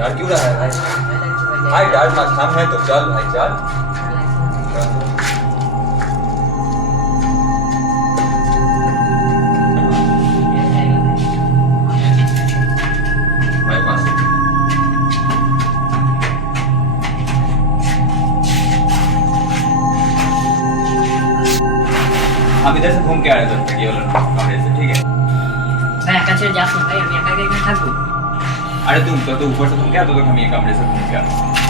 डर क्यों रहा है भाई? भाई डर मत, हम हैं तो चल भाई चल। भाई पास हम इधर से घूम के आ रहे थे ये वाला कमरे से, ठीक है? ভাই একা ছেড়ে যাস না ভাই, আমি একা একা এখানে থাকবো। अरे तुम तो ऊपर से तुम क्या तो हम ये कमरे से घूम के आ रहे